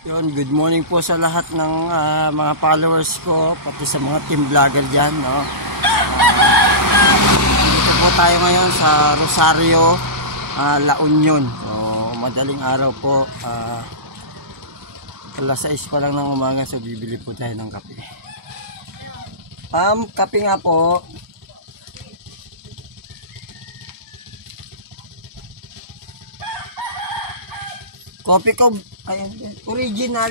Yun, good morning po sa lahat ng mga followers ko, pati sa mga team vlogger dyan, no? Dito po tayo ngayon sa Rosario, La Union. So, madaling araw po, alas 6 pa lang ng umaga, so bibili po tayo ng kape. Kape nga po. Coffee ko, ayan, original.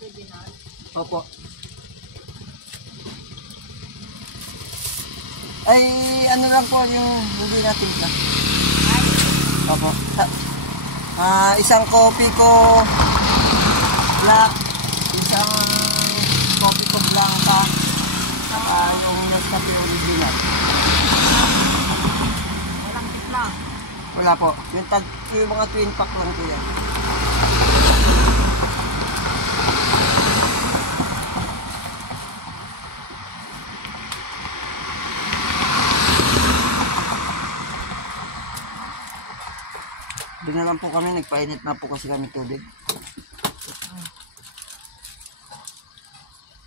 Original? Opo. Ay, ano lang po yung hindi natin na. Opo. Isang coffee ko black, isang coffee ko blanca, saka yung Nescafe original. Walang tikla? Wala po. Yung mga twin pack lang po yan. Doon na lang po kami, nagpainit na po kasi kami tubig.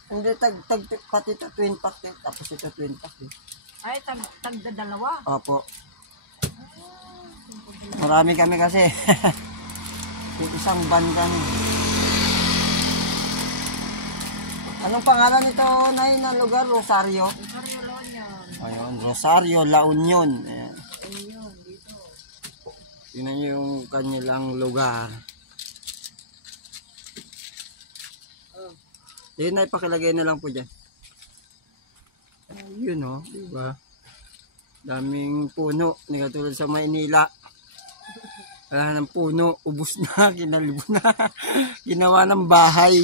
Hindi, pati ito twin pack din, tapos ito twin pack din. Ay, tagdadalawa? Opo. Marami kami kasi. Yung isang van kami. Anong pangalan nito, Nay, na lugar? Rosario? Rosario La Union. Ayun, Rosario La Union. Ayan. Ayun, dito. Tingnan nyo yung kanilang lugar. Yun na, ipakilagay na lang po dyan. Yun o, diba? Daming puno, hindi katulad sa Maynila. Wala ng puno, ubos na, kinalibon na. Ginawa ng bahay.